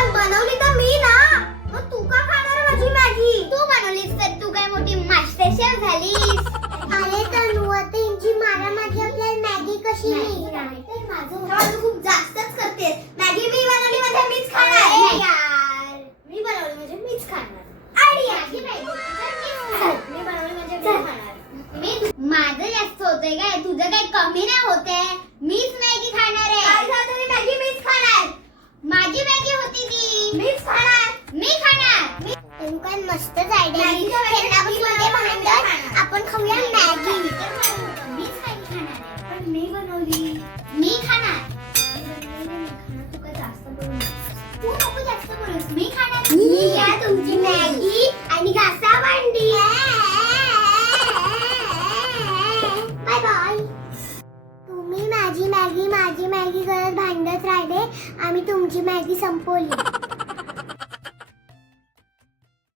पण बनवली तर मी ना, मग तू का खाणार माझी मॅगी? तू बनवलीस तर तू काय मोठी मास्टर शेफ झालीस. अरे तनु आता यांची मारामारी आपल्याला मॅगी कशी मिळणार? माझं खूप जास्तच करतेस. मॅगी मी बनवली म्हणजे मीच खाणार. अरे यार, मी बनवली म्हणजे मीच खाणार. मॅगी मी बनवली म्हणजे मीच खाणार. माझं जास्त होतंय काय, तुझं काही कमी नाही होतंय. मीच मॅगी खाणार काय आहे. झालं तरी मॅगी मीच खाणार. माझी मॅगी होती ती. मीच खाणार. मी खाणार. तनु काय मस्तच आयडिया. मॅगीच्या त्यांना वेळेला मी बसून ते बनवली भांडण, खाणार. आपण खाऊया मॅगी. मीच मॅगी खाणार आहे. पण मी बनवली. मी खाणार. तू काय जास्त बोलू नकोस. तू नको जास्त बोलूस. मी खाणार. ही घ्या तुमची मॅगी आणि घासा भांडी. Bye bye. तुम्ही माझी मॅगी करत भांडत राहिले, आम्ही तुमची मॅगी संपवली.